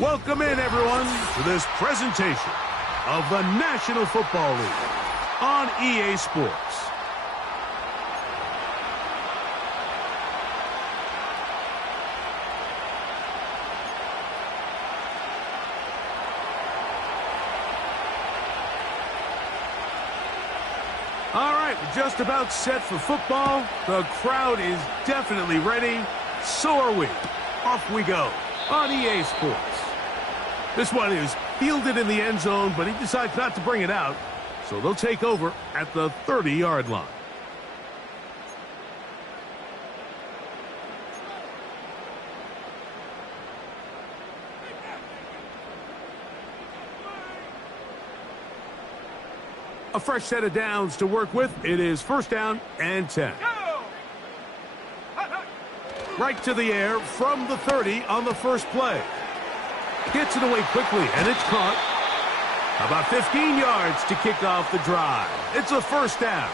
Welcome in, everyone, to this presentation of the National Football League on EA Sports. All right, we're just about set for football. The crowd is definitely ready. So are we. Off we go on EA Sports. This one is fielded in the end zone, but he decides not to bring it out. So they'll take over at the 30-yard line. A fresh set of downs to work with. It is first down and 10. Right to the air from the 30 on the first play. Gets it away quickly, and it's caught. About 15 yards to kick off the drive. It's a first down.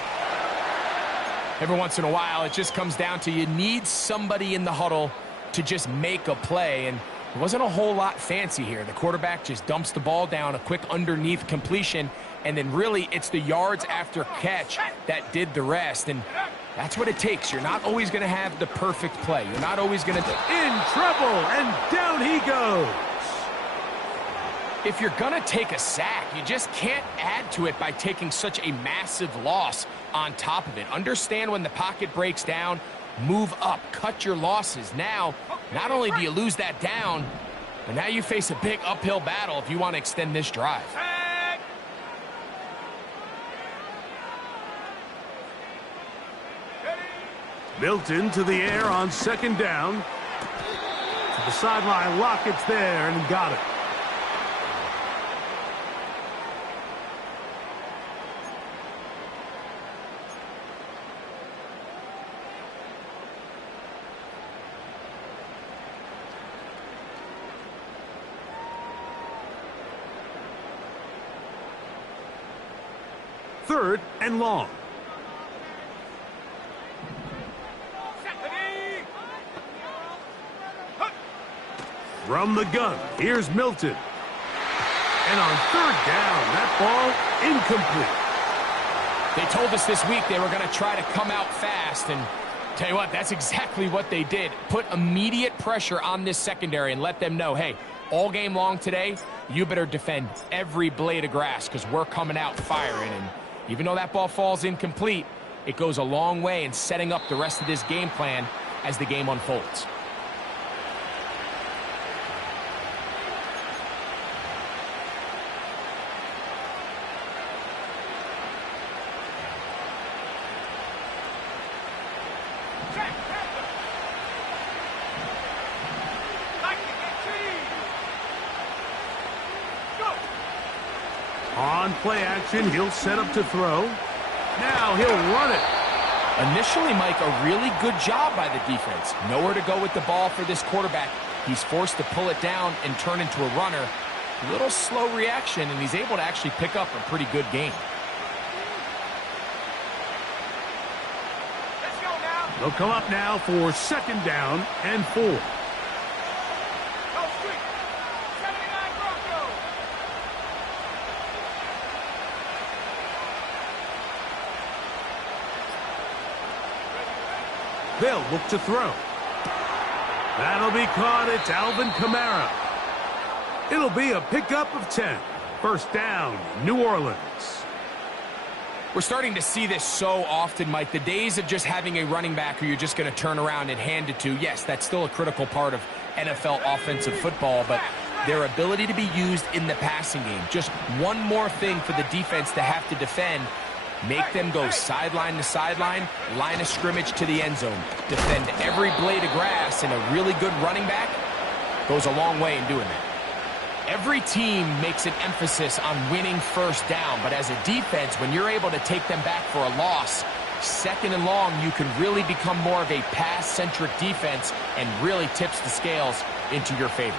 Every once in a while, it just comes down to you need somebody in the huddle to just make a play, and it wasn't a whole lot fancy here. The quarterback just dumps the ball down, a quick underneath completion, and then really it's the yards after catch that did the rest, and that's what it takes. You're not always going to have the perfect play. You're not always going to... In trouble, and down he goes. If you're going to take a sack, you just can't add to it by taking such a massive loss on top of it. Understand when the pocket breaks down, move up, cut your losses. Now, not only do you lose that down, but now you face a big uphill battle if you want to extend this drive. Milton to the air on second down. To the sideline, Lockett's there and got it. Third and long. From the gun, here's Milton. And on third down, that ball incomplete. They told us this week they were going to try to come out fast, and tell you what, that's exactly what they did. Put immediate pressure on this secondary and let them know, hey, all game long today, you better defend every blade of grass because we're coming out firing. And even though that ball falls incomplete, it goes a long way in setting up the rest of this game plan as the game unfolds. On play action, he'll set up to throw. Now he'll run it. Initially, Mike, a really good job by the defense. Nowhere to go with the ball for this quarterback. He's forced to pull it down and turn into a runner. A little slow reaction, and he's able to actually pick up a pretty good game. Let's go now. They'll come up now for second down and 4. They'll look to throw. That'll be caught. It's Alvin Kamara. It'll be a pickup of 10. First down, New Orleans. We're starting to see this so often, Mike. The days of just having a running back who you're just going to turn around and hand it to, yes, that's still a critical part of NFL offensive football, but their ability to be used in the passing game, just one more thing for the defense to have to defend. Make them go sideline to sideline, line of scrimmage to the end zone. Defend every blade of grass, and a really good running back goes a long way in doing that. Every team makes an emphasis on winning first down, but as a defense, when you're able to take them back for a loss, second and long, you can really become more of a pass-centric defense and really tips the scales into your favor.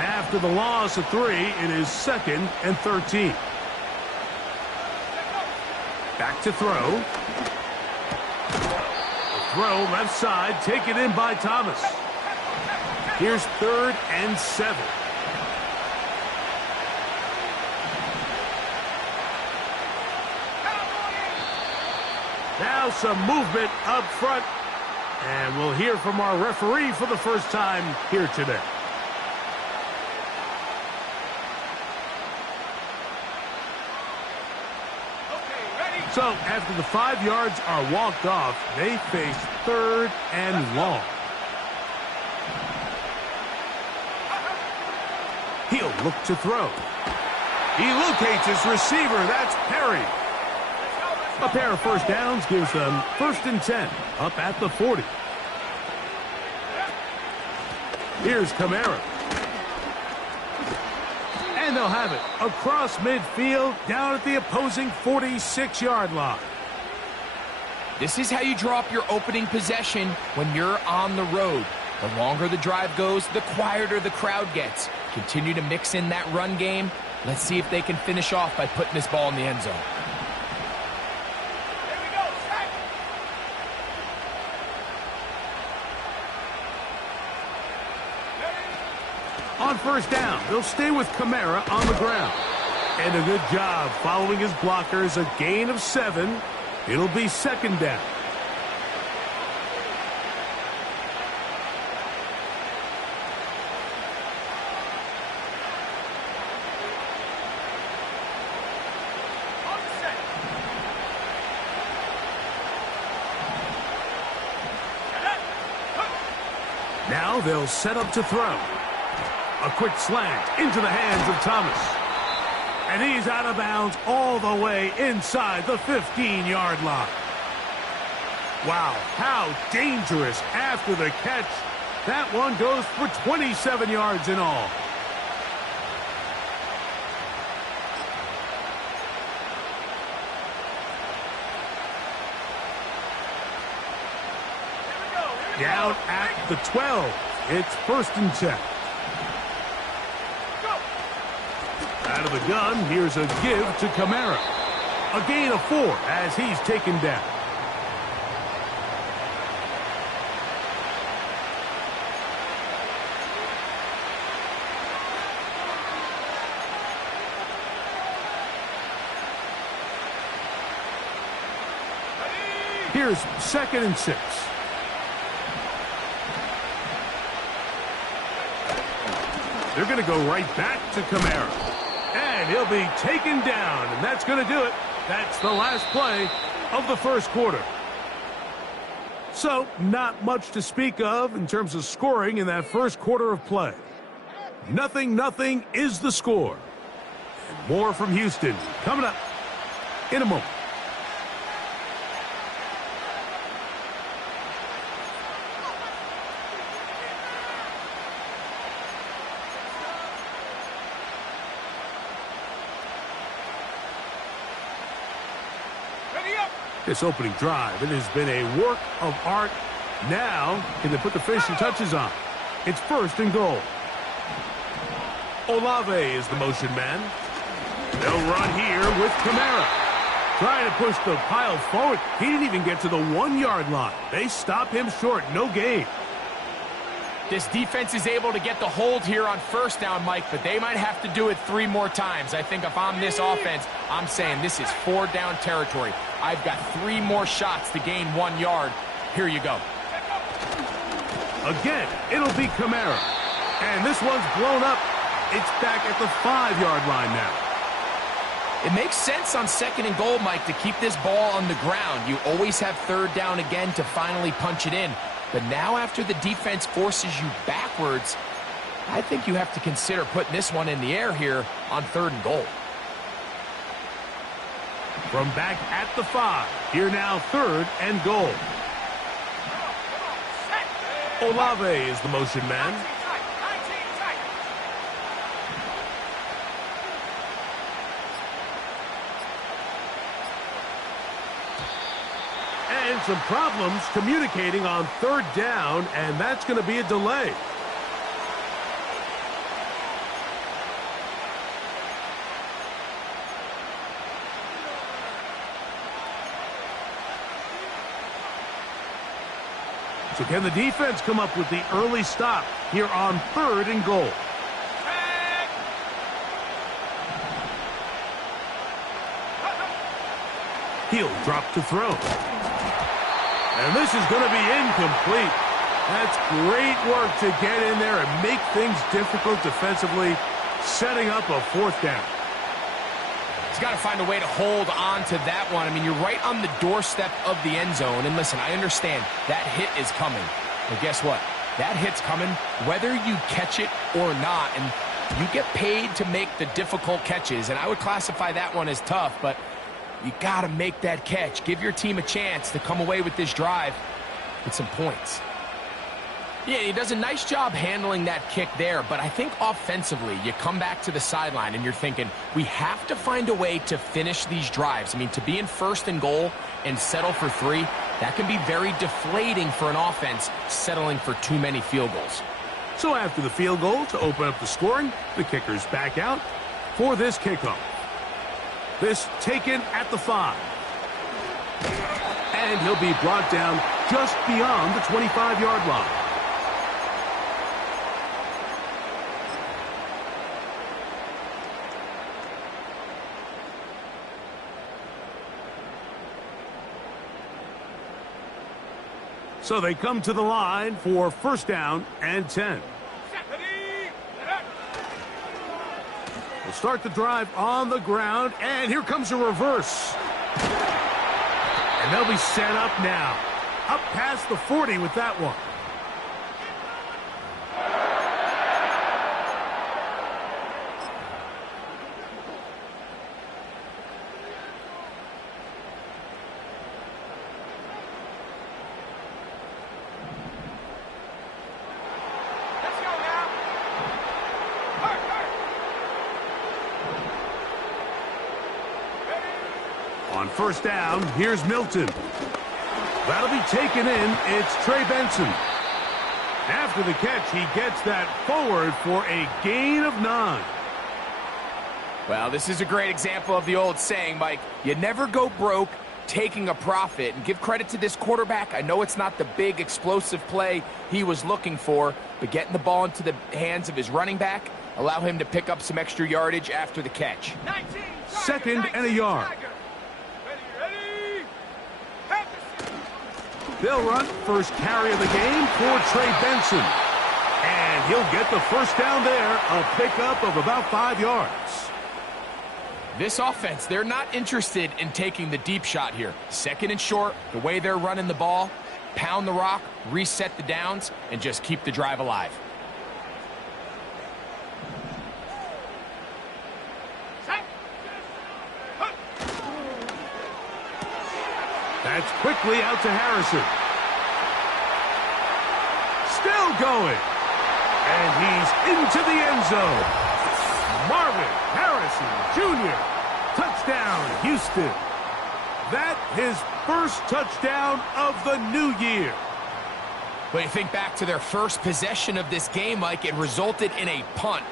After the loss of 3, it is second and 13. Back to throw. Throw left side, taken in by Thomas. Here's 3rd and 7. Now some movement up front. And we'll hear from our referee for the first time here today. So after the 5 yards are walked off, they face 3rd and long. He'll look to throw. He locates his receiver. That's Perry. A pair of first downs gives them 1st and 10 up at the 40. Here's Kamara. And they'll have it across midfield down at the opposing 46-yard line. This is how you draw up your opening possession when you're on the road. The longer the drive goes, the quieter the crowd gets. Continue to mix in that run game. Let's see if they can finish off by putting this ball in the end zone. On first down, they'll stay with Kamara on the ground. And a good job following his blockers, a gain of 7. It'll be 2nd down. Now they'll set up to throw. A quick slant into the hands of Thomas. And he's out of bounds all the way inside the 15-yard line. Wow, how dangerous after the catch. That one goes for 27 yards in all. Down at the 12. It's 1st and 10. Out of the gun, here's a give to Kamara. A gain of 4 as he's taken down. Here's 2nd and 6. They're going to go right back to Kamara. And he'll be taken down, and that's going to do it. That's the last play of the 1st quarter. So, not much to speak of in terms of scoring in that 1st quarter of play. 0-0 is the score. And more from Houston coming up in a moment. This opening drive, it has been a work of art. Now, can they put the finishing touches on? It's 1st and goal. Olave is the motion man. They'll run here with Kamara. Trying to push the pile forward. He didn't even get to the 1-yard line. They stop him short. No gain. This defense is able to get the hold here on 1st down, Mike, but they might have to do it 3 more times. I think if I'm this offense, I'm saying this is 4-down territory. I've got 3 more shots to gain 1 yard. Here you go. Again, it'll be Kamara. And this one's blown up. It's back at the 5-yard line now. It makes sense on 2nd and goal, Mike, to keep this ball on the ground. You always have 3rd down again to finally punch it in. But now after the defense forces you backwards, I think you have to consider putting this one in the air here on 3rd and goal. From back at the 5, here now 3rd and goal. Olave is the motion man. And some problems communicating on 3rd down, and that's going to be a delay. So can the defense come up with the early stop here on 3rd and goal? He'll drop to throw. And this is going to be incomplete. That's great work to get in there and make things difficult defensively, setting up a 4th down. He's got to find a way to hold on to that one. I mean, you're right on the doorstep of the end zone. And listen, I understand that hit is coming. But guess what? That hit's coming whether you catch it or not. And you get paid to make the difficult catches. And I would classify that one as tough, but you got to make that catch. Give your team a chance to come away with this drive with some points. Yeah, he does a nice job handling that kick there, but I think offensively, you come back to the sideline and you're thinking, we have to find a way to finish these drives. I mean, to be in 1st and goal and settle for 3, that can be very deflating for an offense settling for too many field goals. So after the field goal to open up the scoring, the kicker's back out for this kickoff. This taken at the 5. And he'll be brought down just beyond the 25-yard line. So they come to the line for 1st down and 10. We'll start the drive on the ground, and here comes a reverse. And they'll be set up now. Up past the 40 with that one. On 1st down, here's Milton. That'll be taken in. It's Trey Benson. After the catch, he gets that forward for a gain of 9. Well, this is a great example of the old saying, Mike, you never go broke taking a profit. And give credit to this quarterback. I know it's not the big explosive play he was looking for, but getting the ball into the hands of his running back, allow him to pick up some extra yardage after the catch. 2nd and a yard. They'll run first carry of the game for Trey Benson. And he'll get the 1st down there, a pickup of about 5 yards. This offense, they're not interested in taking the deep shot here. 2nd and short, the way they're running the ball, pound the rock, reset the downs, and just keep the drive alive. That's quickly out to Harrison. Still going. And he's into the end zone. Marvin Harrison Jr. Touchdown, Houston. That his 1st touchdown of the new year. When you think back to their first possession of this game, Mike, it resulted in a punt.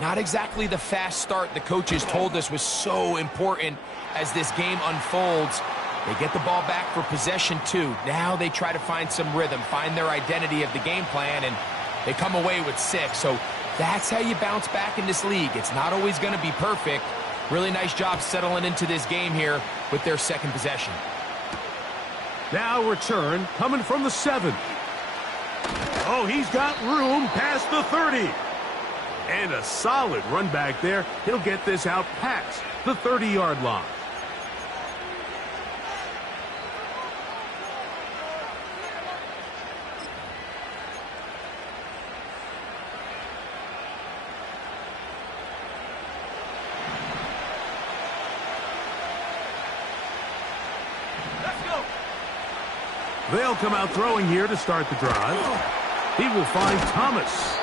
Not exactly the fast start the coaches told us was so important as this game unfolds. They get the ball back for possession 2. Now they try to find some rhythm, find their identity of the game plan, and they come away with 6. So that's how you bounce back in this league. It's not always going to be perfect. Really nice job settling into this game here with their 2nd possession. Now return coming from the 7. Oh, he's got room past the 30. And a solid run back there. He'll get this out past the 30-yard line. They'll come out throwing here to start the drive. He will find Thomas.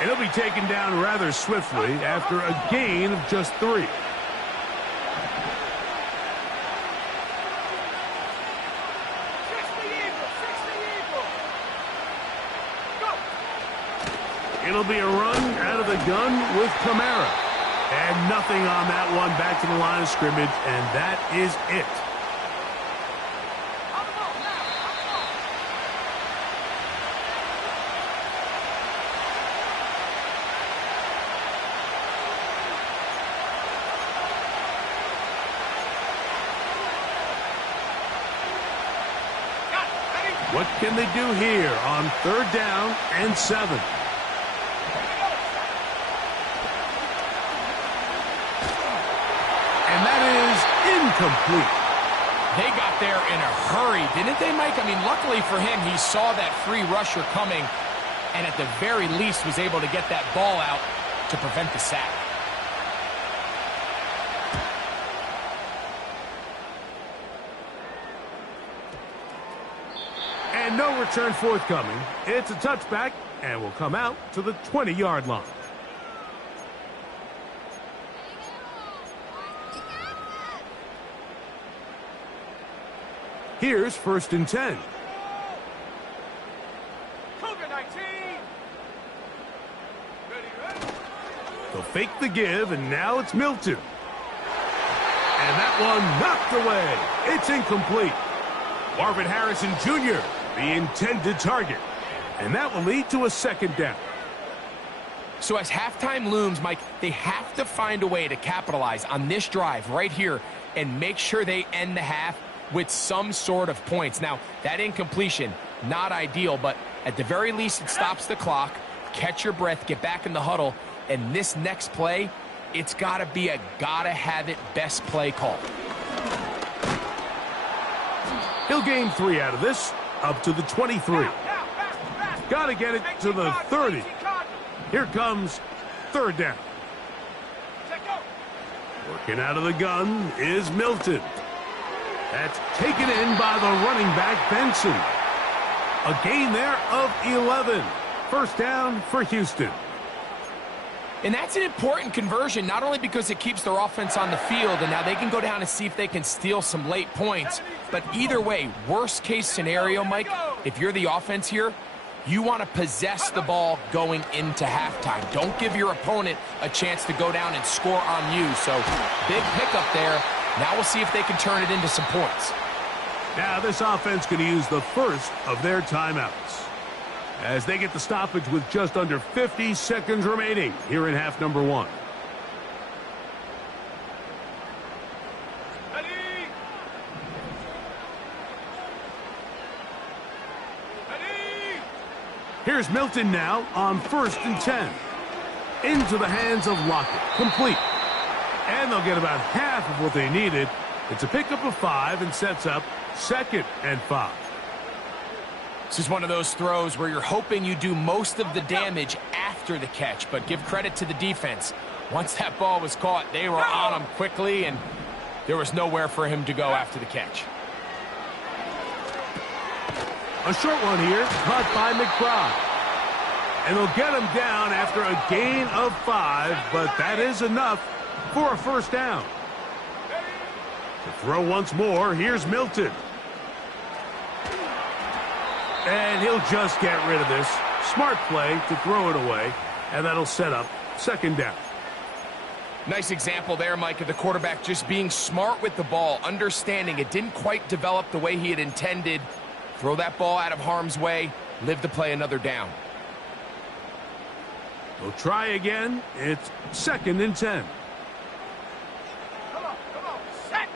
And he'll be taken down rather swiftly after a gain of just 3. It'll be a run out of the gun with Kamara. And nothing on that one, back to the line of scrimmage, and that is it. What can they do here on 3rd down and 7? And that is incomplete. They got there in a hurry, didn't they, Mike? I mean, luckily for him, he saw that free rusher coming and at the very least was able to get that ball out to prevent the sack. And no return forthcoming. It's a touchback and will come out to the 20-yard line. Here's 1st and 10. They'll fake the give, and now it's Milton. And that one knocked away. It's incomplete. Marvin Harrison Jr., the intended target. And that will lead to a 2nd down. So as halftime looms, Mike, they have to find a way to capitalize on this drive right here and make sure they end the half with some sort of points. Now, that incompletion, not ideal, but at the very least it stops the clock. Catch your breath, get back in the huddle, and this next play, it's got to be a gotta-have-it best play call. He'll gain 3 out of this, up to the 23. Got to get it to the 30. Here comes 3rd down. Working out of the gun is Milton. That's taken in by the running back, Benson. A gain there of 11. 1st down for Houston. And that's an important conversion, not only because it keeps their offense on the field, and now they can go down and see if they can steal some late points. But either way, worst case scenario, Mike, if you're the offense here, you want to possess the ball going into halftime. Don't give your opponent a chance to go down and score on you. So big pickup there. Now we'll see if they can turn it into some points. Now this offense can use the first of their timeouts as they get the stoppage with just under 50 seconds remaining here in half number 1. Here's Milton now on 1st and 10. Into the hands of Lockett. Complete. And they'll get about half of what they needed. It's a pickup of 5 and sets up 2nd and 5. This is one of those throws where you're hoping you do most of the damage after the catch, but give credit to the defense. Once that ball was caught, they were on him quickly, and there was nowhere for him to go after the catch. A short one here, caught by McBride. And they'll get him down after a gain of 5, but that is enough for a 1st down. To throw once more, here's Milton. And he'll just get rid of this. Smart play to throw it away, and that'll set up 2nd down. Nice example there, Mike, of the quarterback just being smart with the ball, understanding it didn't quite develop the way he had intended. Throw that ball out of harm's way, live to play another down. We'll try again. It's 2nd and 10. Come on, set.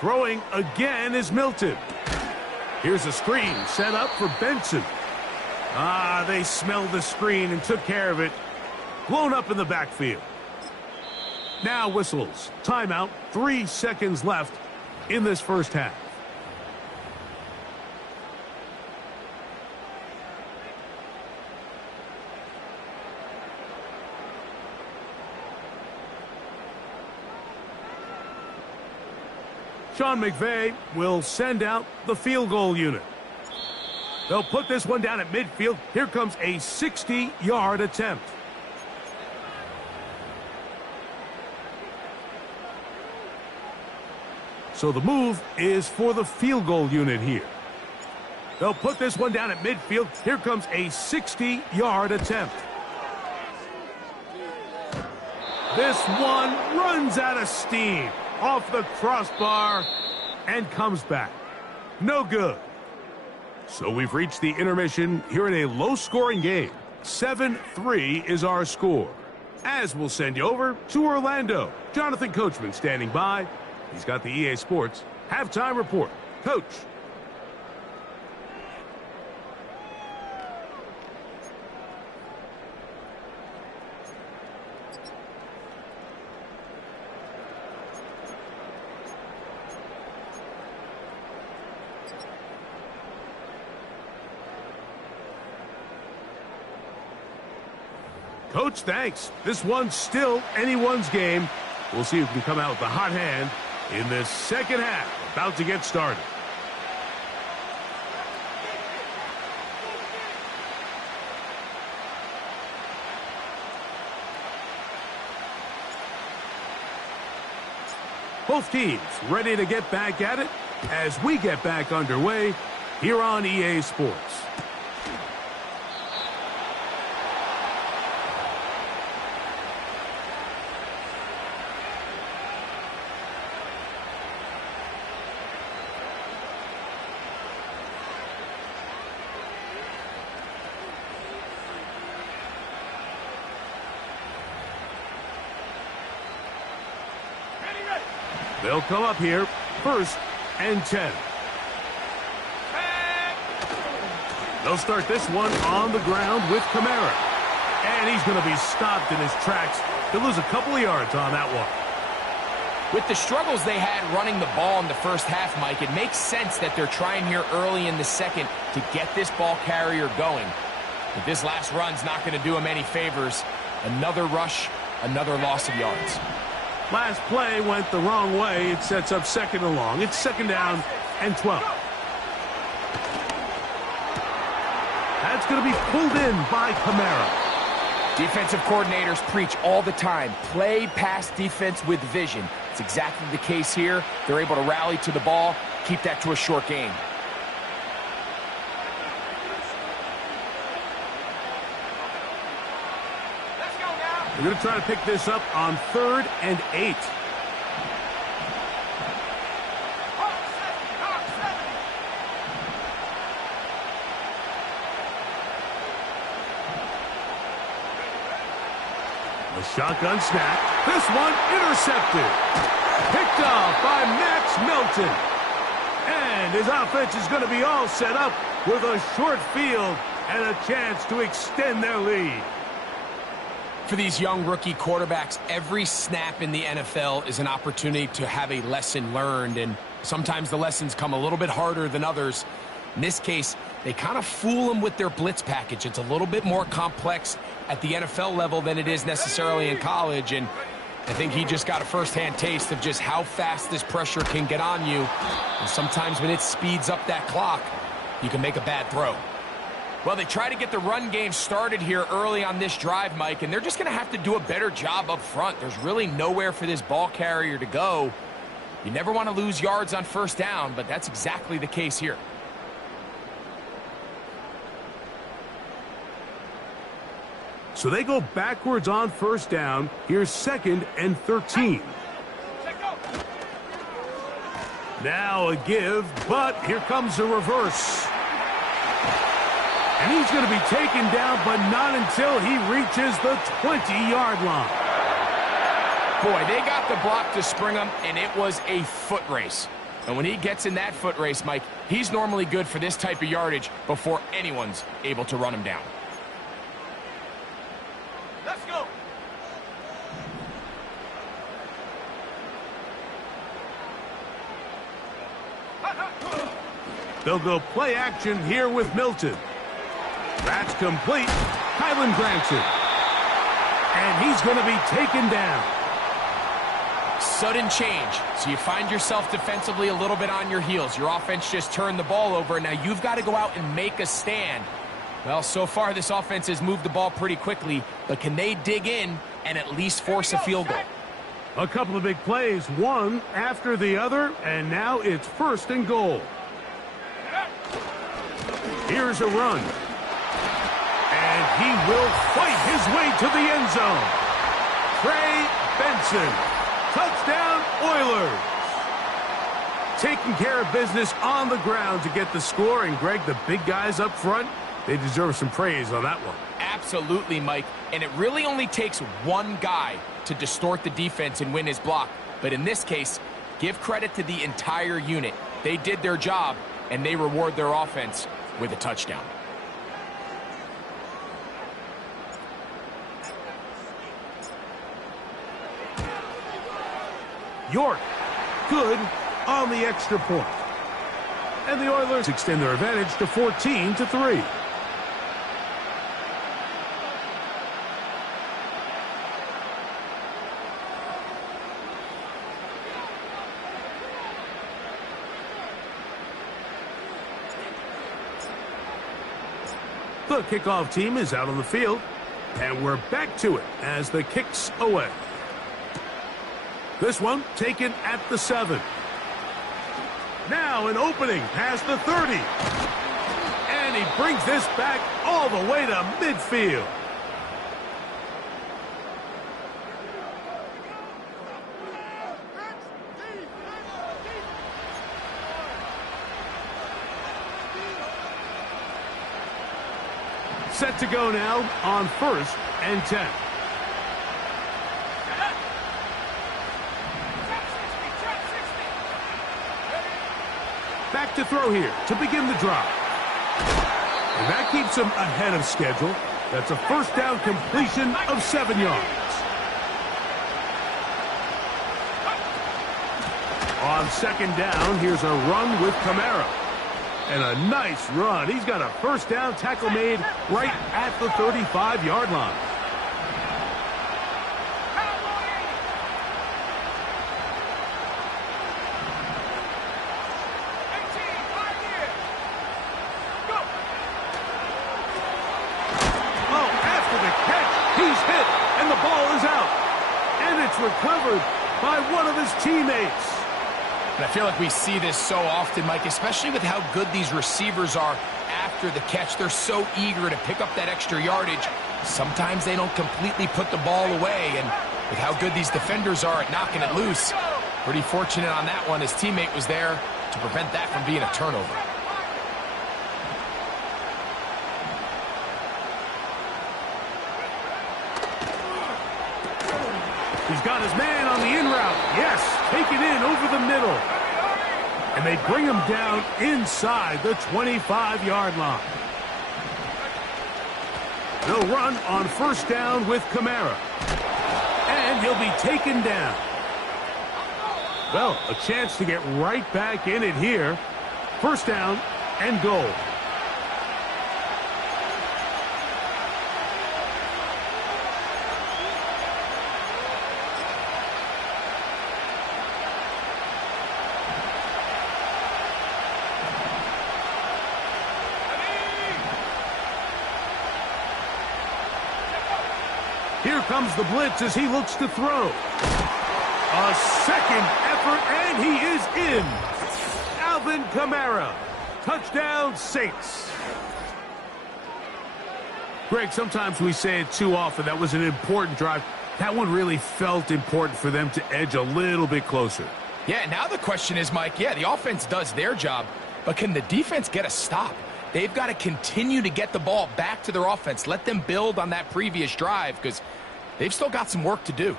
Throwing again is Milton. Here's a screen set up for Benson. They smelled the screen and took care of it. Blown up in the backfield. Now whistles. Timeout. 3 seconds left in this 1st half. Sean McVay will send out the field goal unit. They'll put this one down at midfield. Here comes a 60-yard attempt. So the move is for the field goal unit here. They'll put this one down at midfield. Here comes a 60-yard attempt. This one runs out of steam. Off the crossbar and comes back. No good. So we've reached the intermission here in a low-scoring game. 7-3 is our score. As we'll send you over to Orlando. Jonathan Coachman standing by. He's got the EA Sports halftime report. Coach. Coach, thanks. This one's still anyone's game. We'll see who can come out with the hot hand in this second half. About to get started. Both teams ready to get back at it as we get back underway here on EA Sports. They'll come up here, 1st and 10. They'll start this one on the ground with Kamara. And he's going to be stopped in his tracks. He'll lose a couple of yards on that one. With the struggles they had running the ball in the first half, Mike, it makes sense that they're trying here early in the second to get this ball carrier going. But this last run's not going to do him any favors. Another rush, another loss of yards. Last play went the wrong way. It sets up 2nd and long. It's 2nd down and 12. That's going to be pulled in by Kamara. Defensive coordinators preach all the time. Play pass defense with vision. It's exactly the case here. They're able to rally to the ball, keep that to a short gain. They're going to try to pick this up on 3rd and 8. A shotgun snap. This one intercepted. Picked off by Max Melton. And his offense is going to be all set up with a short field and a chance to extend their lead. For these young rookie quarterbacks, every snap in the NFL is an opportunity to have a lesson learned, and sometimes the lessons come a little bit harder than others. In this case, they kind of fool them with their blitz package. It's a little bit more complex at the NFL level than it is necessarily in college, and I think he just got a first-hand taste of just how fast this pressure can get on you. And sometimes when it speeds up that clock, you can make a bad throw. Well, they try to get the run game started here early on this drive, Mike, and they're just going to have to do a better job up front. There's really nowhere for this ball carrier to go. You never want to lose yards on 1st down, but that's exactly the case here. So they go backwards on 1st down. Here's 2nd and 13. Now a give, but here comes a reverse. And he's going to be taken down, but not until he reaches the 20-yard line. Boy, they got the block to spring him, and it was a foot race. And when he gets in that foot race, Mike, he's normally good for this type of yardage before anyone's able to run him down. Let's go. They'll go play action here with Milton. That's complete. Kylan grants it. And he's going to be taken down. Sudden change. So you find yourself defensively a little bit on your heels. Your offense just turned the ball over. Now you've got to go out and make a stand. Well, so far this offense has moved the ball pretty quickly, but can they dig in and at least force a field goal? A couple of big plays, one after the other, and now it's 1st and goal. Here's a run. And he will fight his way to the end zone. Trey Benson. Touchdown, Oilers. Taking care of business on the ground to get the score. And, Greg, the big guys up front, they deserve some praise on that one. Absolutely, Mike. And it really only takes one guy to distort the defense and win his block. But in this case, give credit to the entire unit. They did their job, and they reward their offense with a touchdown. York, good on the extra point. And the Oilers extend their advantage to 14-3. The kickoff team is out on the field, and we're back to it as the kick's away. This one taken at the 7. Now an opening past the 30. And he brings this back all the way to midfield. Set to go now on 1st and 10. Back to throw here to begin the drive. And that keeps him ahead of schedule. That's a first down completion of 7 yards. On 2nd down, here's a run with Kamara. And a nice run. He's got a first down tackle made right at the 35-yard line. Recovered by one of his teammates. And I feel like we see this so often, Mike, especially with how good these receivers are after the catch. They're so eager to pick up that extra yardage. Sometimes they don't completely put the ball away, and with how good these defenders are at knocking it loose, pretty fortunate on that one. His teammate was there to prevent that from being a turnover. He's got his man on the in route. Yes, take it in over the middle. And they bring him down inside the 25-yard line. They'll run on 1st down with Kamara. And he'll be taken down. Well, a chance to get right back in it here. 1st down and goal. Here comes the blitz as he looks to throw. A second effort, and he is in. Alvin Kamara. Touchdown, Saints. Greg, sometimes we say it too often. That was an important drive. That one really felt important for them to edge a little bit closer. Yeah, now the question is, Mike, the offense does their job, but can the defense get a stop? They've got to continue to get the ball back to their offense. Let them build on that previous drive because they've still got some work to do.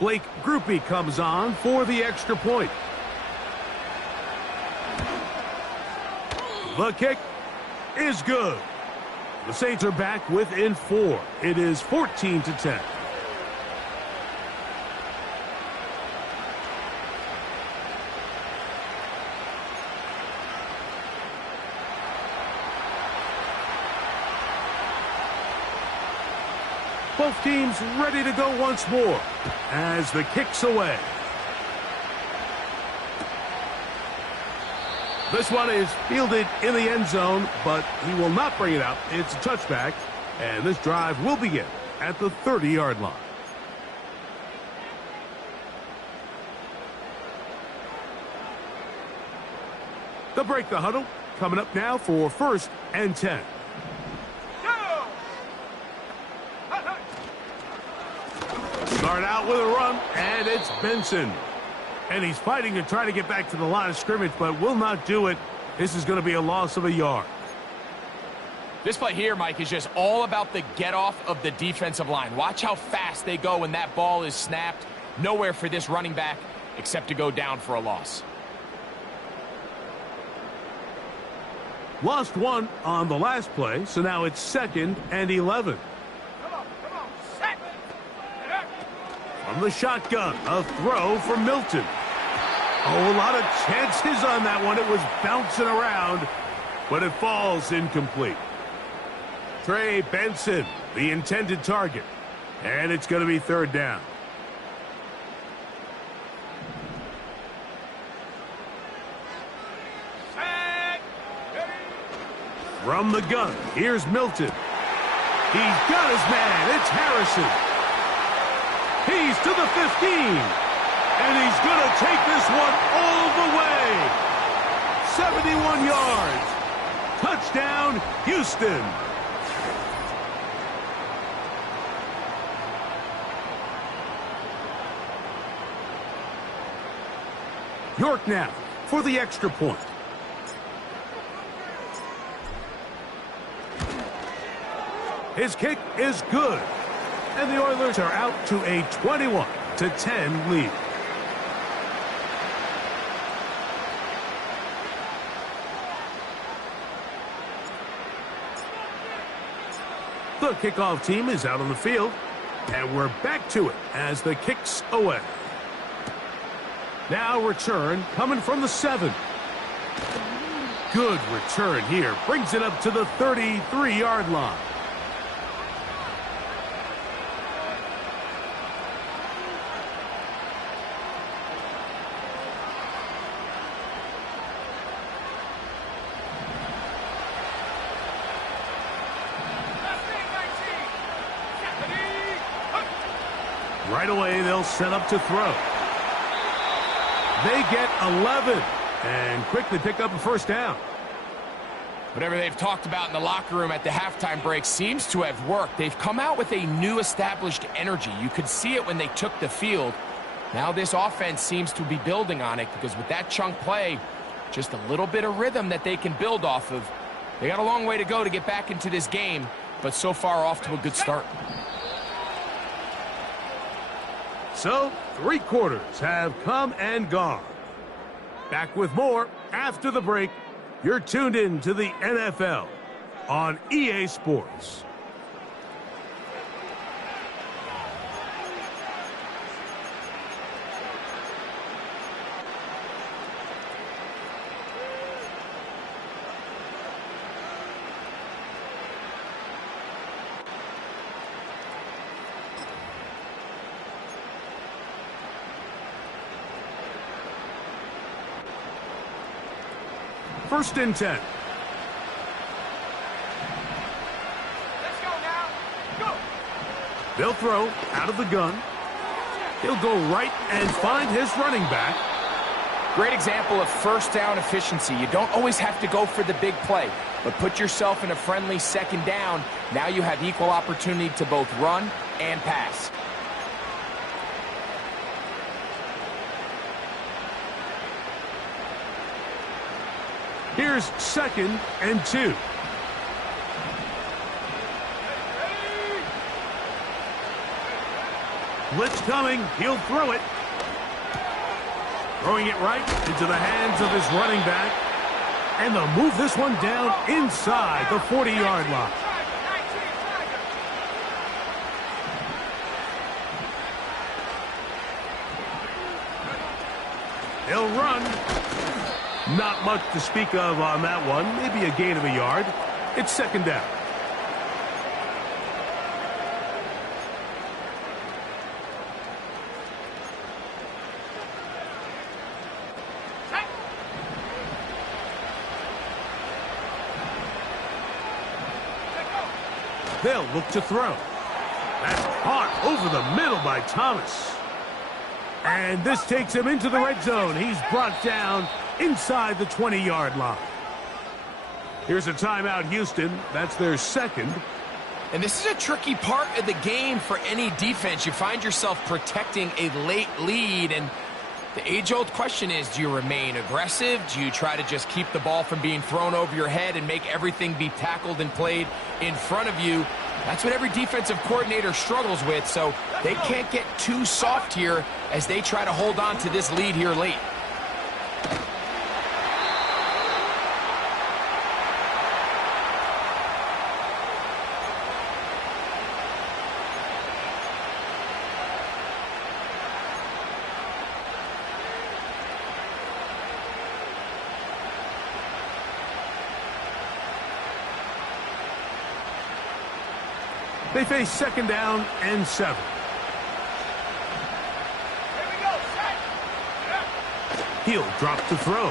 Blake Groupie comes on for the extra point. The kick is good. The Saints are back within 4. It is 14-10. Both teams ready to go once more as the kick's away. This one is fielded in the end zone, but he will not bring it out. It's a touchback, and this drive will begin at the 30-yard line. They'll break the huddle. Coming up now for 1st and 10. Start out with a run, and it's Benson. And he's fighting to try to get back to the line of scrimmage, but will not do it This is going to be a loss of a yard. This play here, Mike, is just all about the get-off of the defensive line. Watch how fast they go when that ball is snapped. Nowhere for this running back except to go down for a loss. Lost one on the last play, so now it's 2nd and 11. Come on, set. From the shotgun, a throw for Milton. Oh, a lot of chances on that one. It was bouncing around, but it falls incomplete. Trey Benson, the intended target, and it's going to be 3rd down. From the gun, here's Milton. He's got his man. It's Harrison. He's to the 15. And he's going to take this one all the way. 71 yards. Touchdown, Houston. York now for the extra point. His kick is good. And the Oilers are out to a 21-10 lead. The kickoff team is out on the field. And we're back to it as the kick's away. Now return coming from the 7. Good return here. Brings it up to the 33-yard line. Right away, they'll set up to throw. They get 11 and quickly pick up a 1st down. Whatever they've talked about in the locker room at the halftime break seems to have worked. They've come out with a new established energy. You could see it when they took the field. Now this offense seems to be building on it because with that chunk play, just a little bit of rhythm that they can build off of. They got a long way to go to get back into this game, but so far off to a good start. So, 3 quarters have come and gone. Back with more after the break. You're tuned in to the NFL on EA Sports. First and 10. Let's go now. Go. They'll throw out of the gun. He'll go right and find his running back. Great example of 1st down efficiency. You don't always have to go for the big play, but put yourself in a friendly 2nd down. Now you have equal opportunity to both run and pass. Here's 2nd and 2. Blitz coming. He'll throw it. Throwing it right into the hands of his running back. And they'll move this one down inside the 40-yard line. He'll run. Not much to speak of on that one. Maybe a gain of a yard. It's 2nd down. They'll look to throw. That's caught over the middle by Thomas. And this takes him into the red zone. He's brought down inside the 20-yard line. Here's a timeout, Houston. That's their 2nd. And this is a tricky part of the game for any defense. You find yourself protecting a late lead, and The age-old question is, do you remain aggressive? Do you try to just keep the ball from being thrown over your head and make everything be tackled and played in front of you? That's what every defensive coordinator struggles with, so they can't get too soft here as they try to hold on to this lead here late. They face second down and 7. Here we go, set. He'll drop to throw.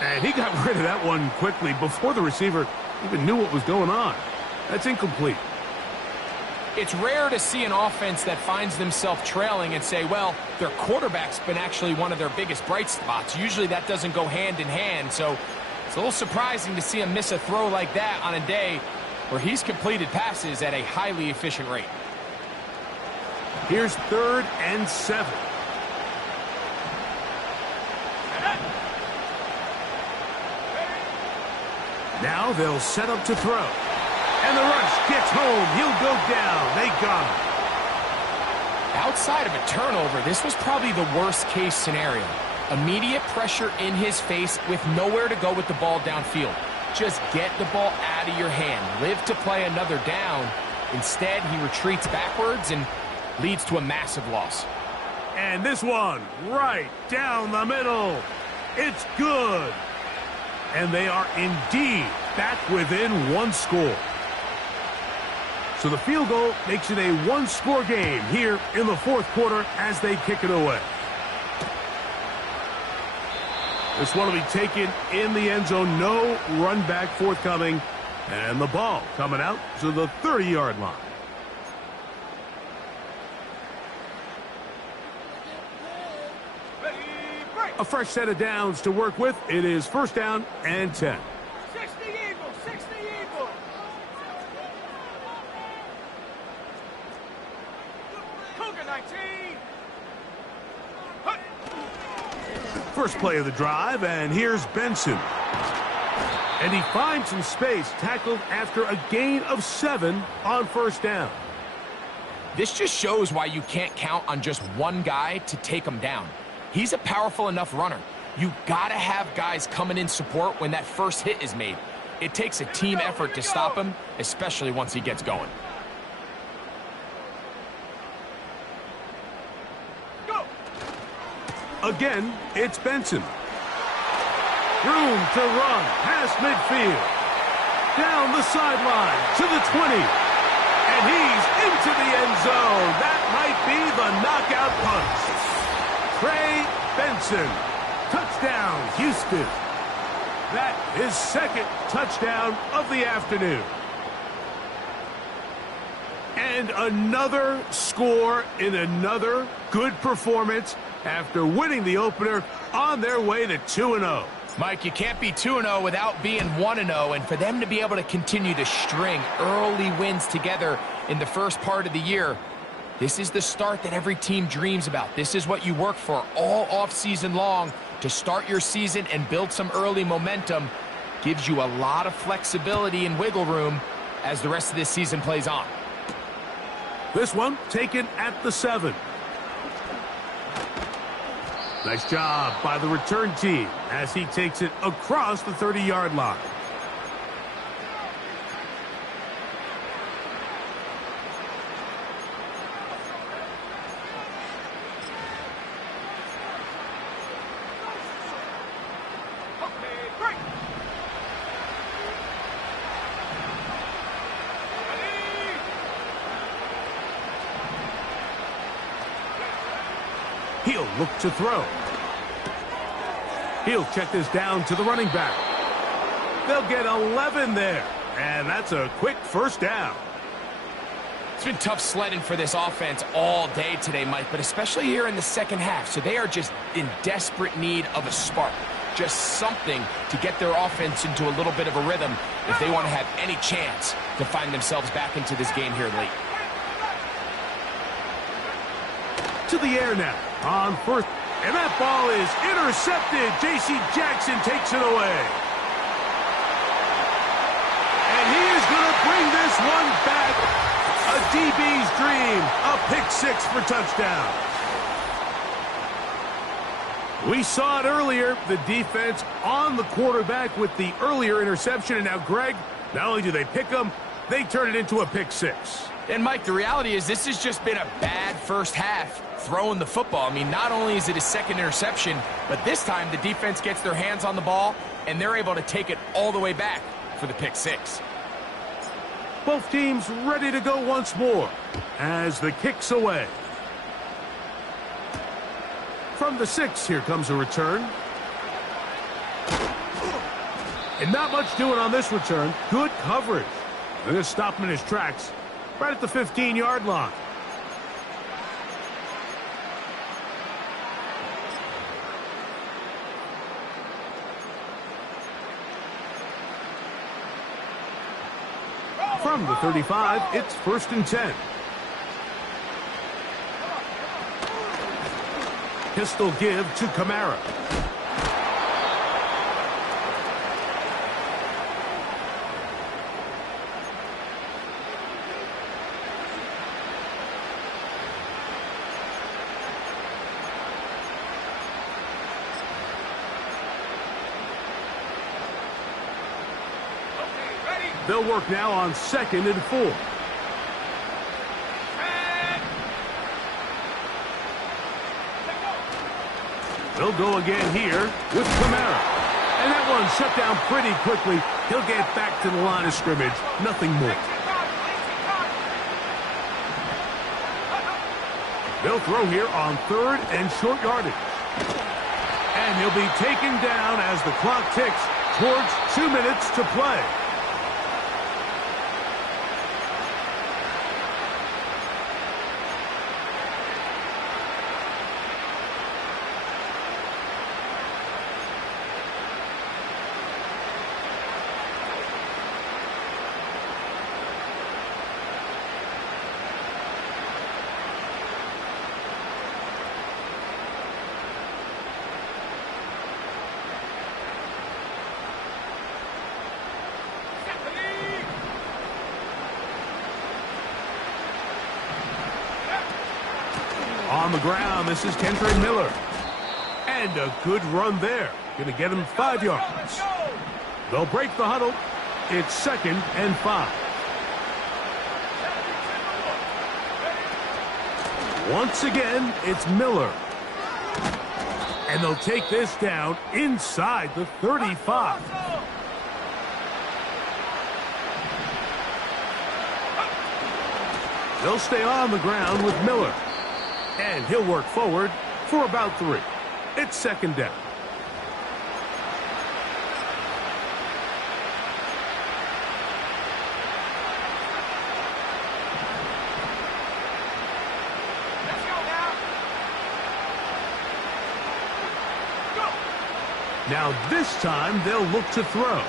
And he got rid of that one quickly before the receiver even knew what was going on. That's incomplete. It's rare to see an offense that finds themselves trailing and say, well, their quarterback's been actually one of their biggest bright spots. Usually that doesn't go hand in hand, so it's a little surprising to see him miss a throw like that on a day where he's completed passes at a highly efficient rate. Here's third and 7. Now they'll set up to throw. And the rush gets home. He'll go down. They got him. Outside of a turnover, this was probably the worst case scenario. Immediate pressure in his face with nowhere to go with the ball downfield. Just get the ball out of your hand. Live to play another down. Instead, he retreats backwards and leads to a massive loss. And this one right down the middle. It's good. And they are indeed back within one score. So the field goal makes it a one-score game here in the fourth quarter as they kick it away. This one will be taken in the end zone. No run back forthcoming. And the ball coming out to the 30-yard line. Ready, break. A fresh set of downs to work with. It is first down and 10. 60 Eagle, 60 Eagle. Cougar 19. Hut. First play of the drive, and here's Benson. And he finds some space, tackled after a gain of 7 on first down. This just shows why you can't count on just one guy to take him down. He's a powerful enough runner. You gotta have guys coming in support when that first hit is made. It takes a team effort to stop him, especially once he gets going. Go. Again, it's Benson. Room to run past midfield. Down the sideline to the 20. And he's into the end zone. That might be the knockout punch. Trey Benson. Touchdown, Houston. That is second touchdown of the afternoon. And another score in another good performance after winning the opener on their way to 2-0. Mike, you can't be 2-0 without being 1-0, and for them to be able to continue to string early wins together in the first part of the year, this is the start that every team dreams about. This is what you work for all offseason long to start your season and build some early momentum. Gives you a lot of flexibility and wiggle room as the rest of this season plays on. This one taken at the 7. Nice job by the return team as he takes it across the 30-yard line. Okay, break. He'll look to throw. He'll check this down to the running back. They'll get 11 there. And that's a quick first down. It's been tough sledding for this offense all day today, Mike, but especially here in the second half. So they are just in desperate need of a spark. Just something to get their offense into a little bit of a rhythm if they want to have any chance to find themselves back into this game here late. To the air now on first. And that ball is intercepted. J.C. Jackson takes it away. And he is going to bring this one back. A DB's dream. A pick six for touchdown. We saw it earlier. The defense on the quarterback with the earlier interception. And now, Greg, not only do they pick him, they turn it into a pick six. And, Mike, the reality is this has just been a bad first half throwing the football. I mean, not only is it his second interception, but this time the defense gets their hands on the ball, and they're able to take it all the way back for the pick six. Both teams ready to go once more as the kick's away. From the 6, here comes a return. And not much doing on this return. Good coverage. They're going to stop him in his tracks right at the 15-yard line. From the 35, it's 1st and 10. Pistol give to Kamara. They'll work now on 2nd and 4. They'll go again here with Kamara. And that one shut down pretty quickly. He'll get back to the line of scrimmage. Nothing more. They'll throw here on 3rd and short yardage. And he'll be taken down as the clock ticks towards 2 minutes to play. On the ground, this is Kendra Miller. And a good run there. Going to get him 5 yards. They'll break the huddle. It's 2nd and 5. Once again, it's Miller. And they'll take this down inside the 35. They'll stay on the ground with Miller. And he'll work forward for about 3. It's 2nd down. Let's go now. Go. Now this time they'll look to throw.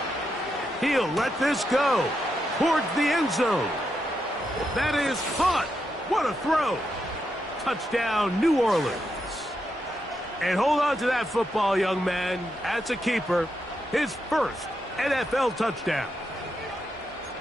He'll let this go towards the end zone. That is caught. What a throw. Touchdown, New Orleans. And hold on to that football, young man. That's a keeper. His first NFL touchdown.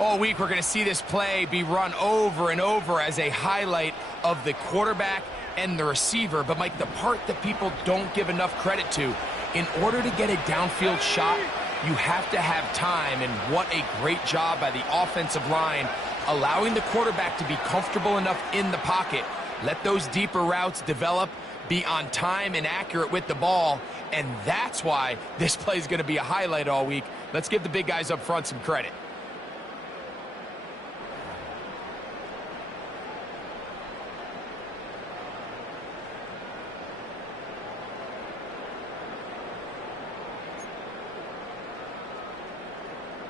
All week we're going to see this play be run over and over as a highlight of the quarterback and the receiver. But, Mike, the part that people don't give enough credit to, in order to get a downfield shot, you have to have time. And what a great job by the offensive line, allowing the quarterback to be comfortable enough in the pocket. Let those deeper routes develop, be on time and accurate with the ball, and that's why this play is going to be a highlight all week. Let's give the big guys up front some credit.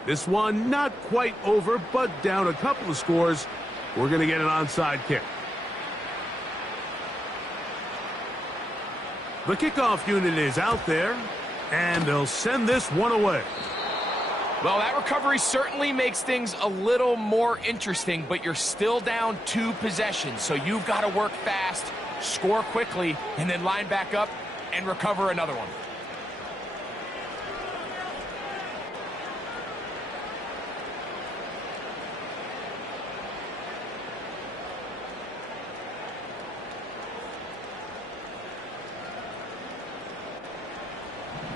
This one not quite over, but down a couple of scores. We're going to get an onside kick. The kickoff unit is out there, and they'll send this one away. Well, that recovery certainly makes things a little more interesting, but you're still down 2 possessions, so you've got to work fast, score quickly, and then line back up and recover another one.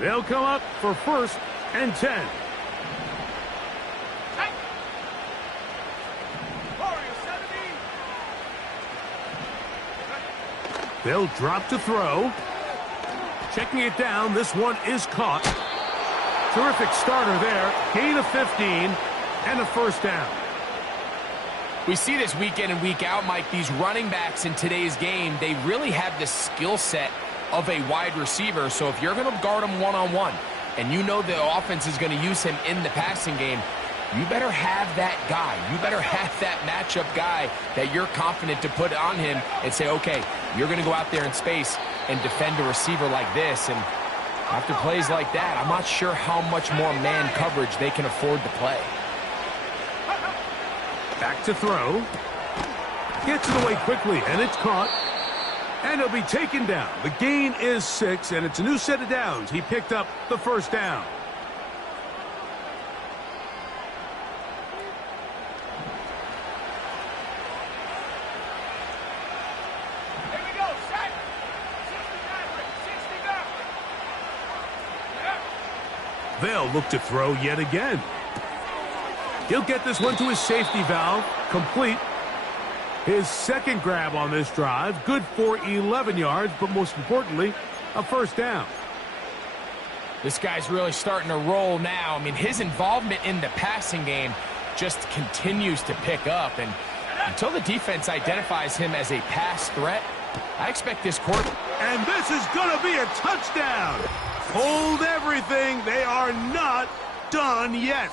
They'll come up for 1st and 10. They'll drop to throw. Checking it down. This one is caught. Terrific starter there. Gain of 15 and a 1st down. We see this week in and week out, Mike. These running backs in today's game, they really have the skill set of a wide receiver. So if you're going to guard him one-on-one and you know the offense is going to use him in the passing game, you better have that guy. You better have that matchup guy that you're confident to put on him and say, okay, you're going to go out there in space and defend a receiver like this. And after plays like that, I'm not sure how much more man coverage they can afford to play. Back to throw. Gets it away quickly, and it's caught. And he'll be taken down. The gain is 6, and it's a new set of downs. He picked up the 1st down. Here we go, set. 60 They'll look to throw yet again. He'll get this one to his safety valve. Complete. His 2nd grab on this drive. Good for 11 yards, but most importantly, a 1st down. This guy's really starting to roll now. I mean, his involvement in the passing game just continues to pick up. And until the defense identifies him as a pass threat, I expect this quarter. And this is going to be a touchdown. Hold everything. They are not done yet.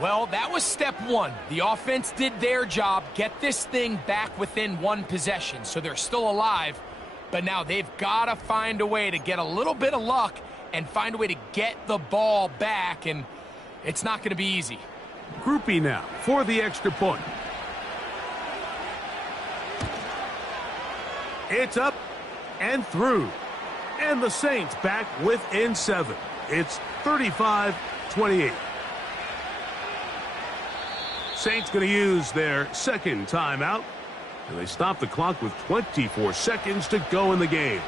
Well, that was step 1. The offense did their job, get this thing back within 1 possession, so they're still alive. But now they've got to find a way to get a little bit of luck and find a way to get the ball back, and it's not going to be easy. Groupie now for the extra point. It's up and through. And the Saints back within 7. It's 35-28. Saints going to use their 2nd timeout. And they stop the clock with 24 seconds to go in the game.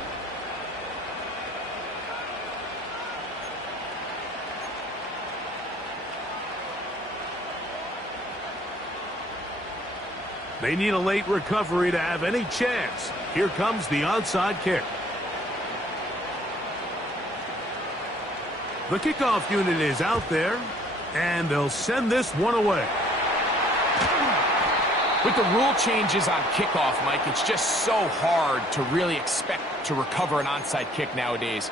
They need a late recovery to have any chance. Here comes the onside kick. The kickoff unit is out there, and they'll send this one away. With the rule changes on kickoff, Mike, it's just so hard to really expect to recover an onside kick nowadays.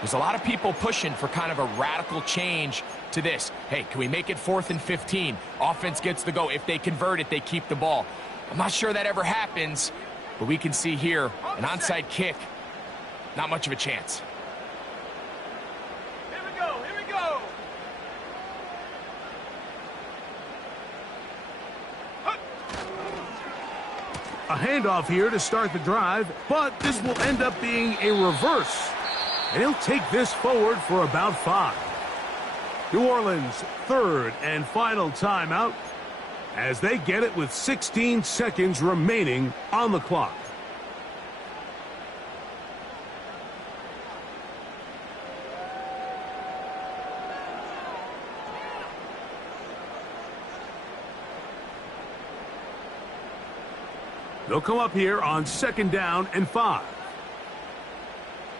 There's a lot of people pushing for kind of a radical change to this. Hey, can we make it 4th and 15? Offense gets the go. If they convert it, they keep the ball. I'm not sure that ever happens, but we can see here an onside kick, not much of a chance. Here we go, here we go. A handoff here to start the drive, but this will end up being a reverse. And he'll take this forward for about 5. New Orleans' 3rd and final timeout as they get it with 16 seconds remaining on the clock. They'll come up here on 2nd down and 5.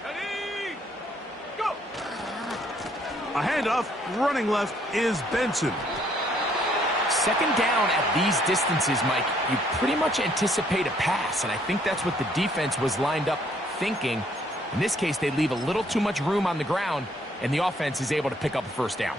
Ready, go. A handoff, running left is Benson. 2nd down at these distances, Mike, you pretty much anticipate a pass, and I think that's what the defense was lined up thinking. In this case, they leave a little too much room on the ground, and the offense is able to pick up a 1st down.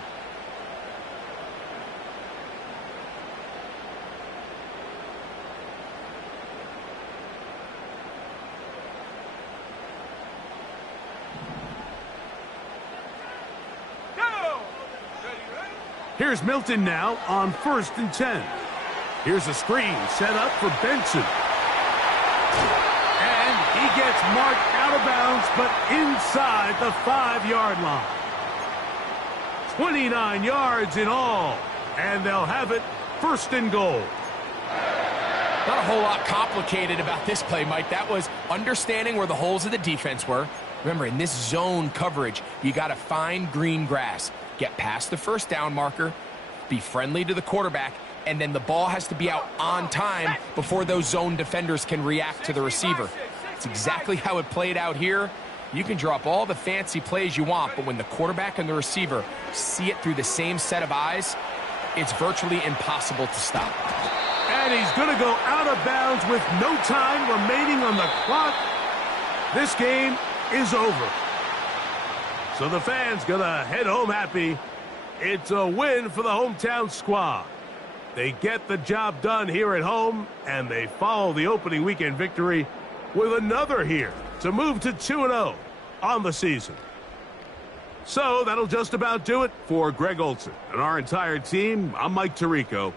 Here's Milton now on 1st and 10. Here's a screen set up for Benson. And he gets It's marked out of bounds, but inside the 5-yard line. 29 yards in all, and they'll have it first and goal. Not a whole lot complicated about this play, Mike. That was understanding where the holes of the defense were. Remember, in this zone coverage, you got to find green grass. Get past the first down marker, be friendly to the quarterback, and then the ball has to be out on time before those zone defenders can react to the receiver. It's exactly how it played out here. You can drop all the fancy plays you want, but when the quarterback and the receiver see it through the same set of eyes, it's virtually impossible to stop. And he's going to go out of bounds with no time remaining on the clock. This game is over. So the fans going to head home happy. It's a win for the hometown squad. They get the job done here at home, and they follow the opening weekend victory with another here to move to 2-0 on the season. So that'll just about do it for Greg Olson and our entire team. I'm Mike Tirico.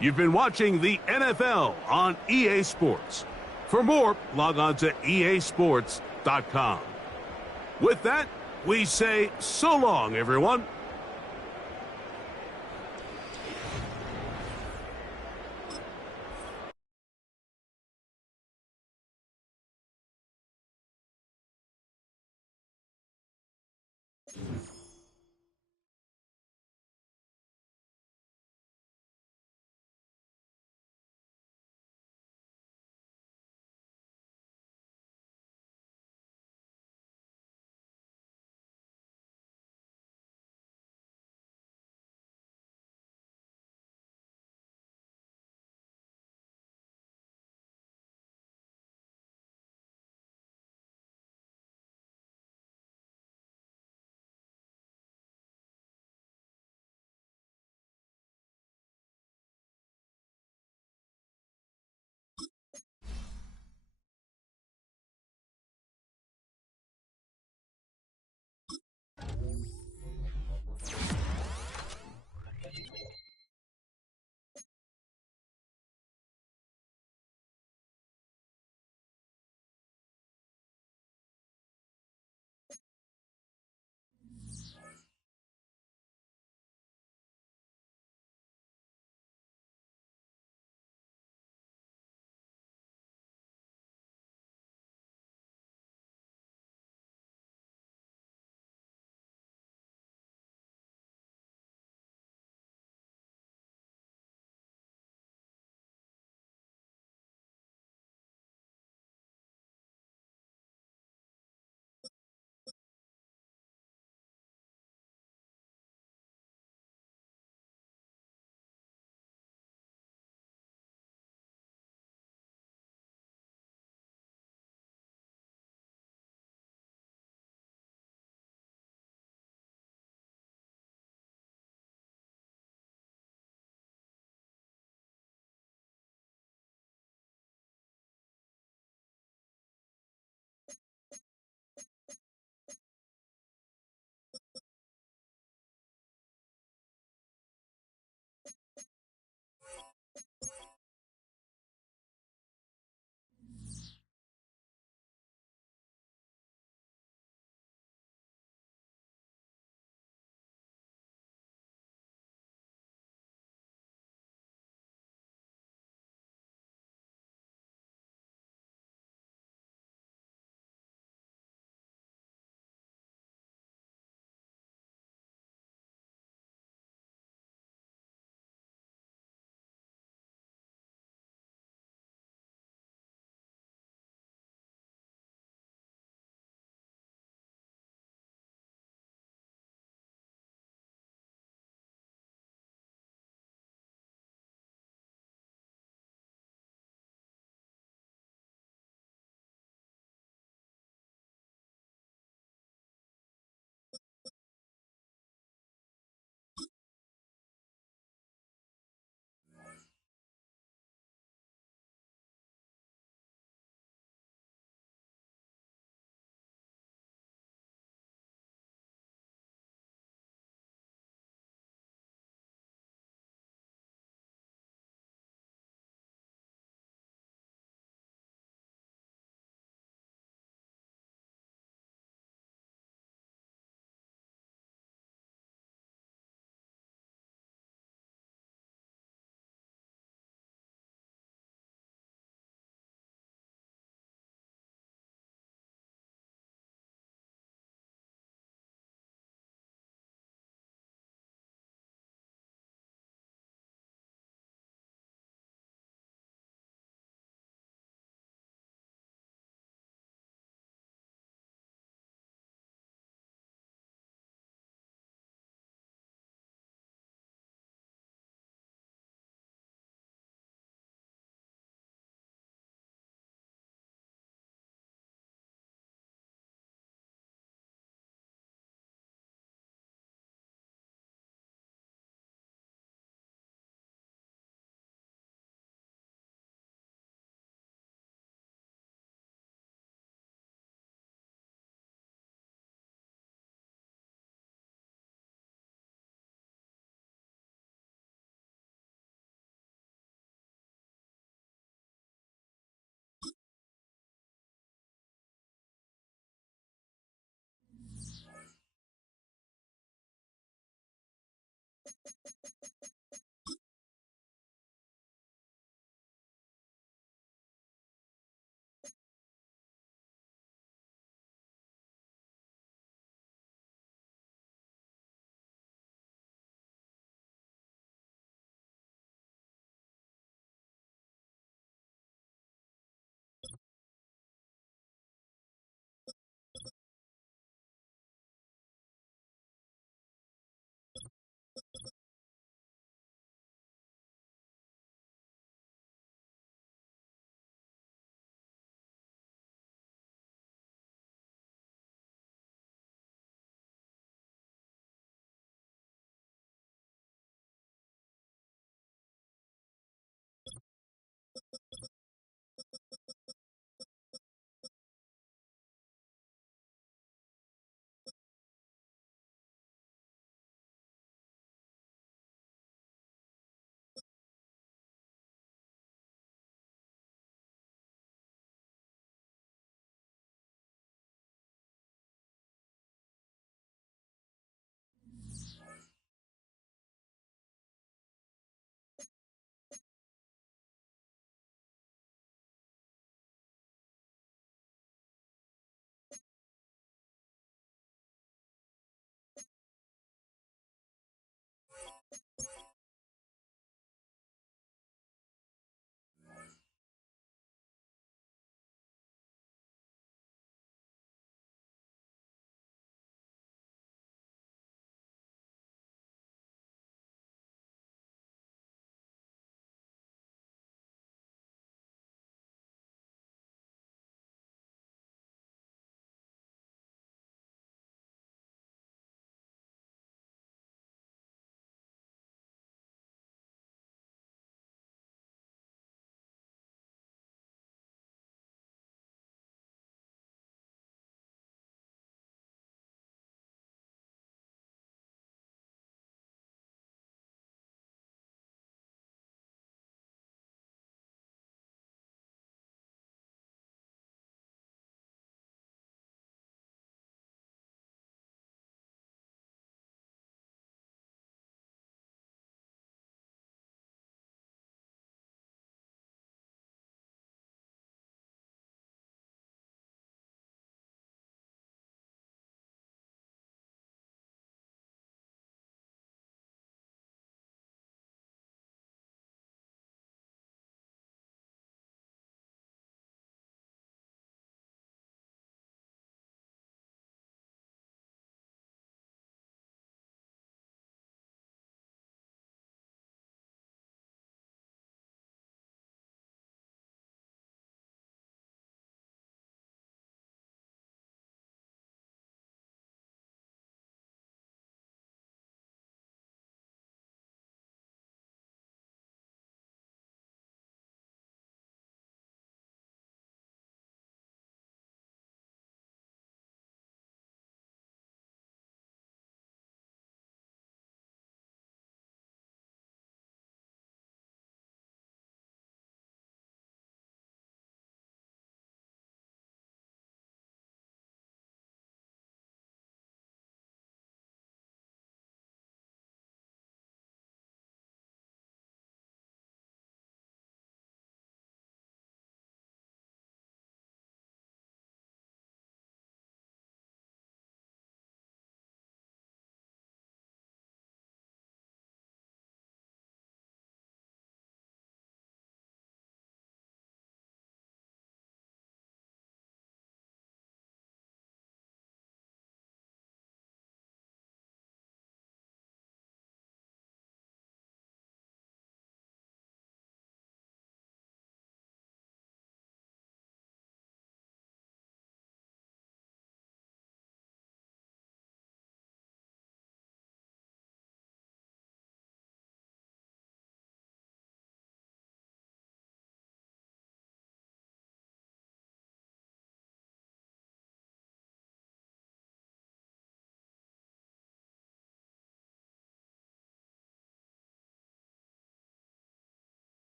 You've been watching the NFL on EA Sports. For more, log on to easports.com. With that, we say so long, everyone.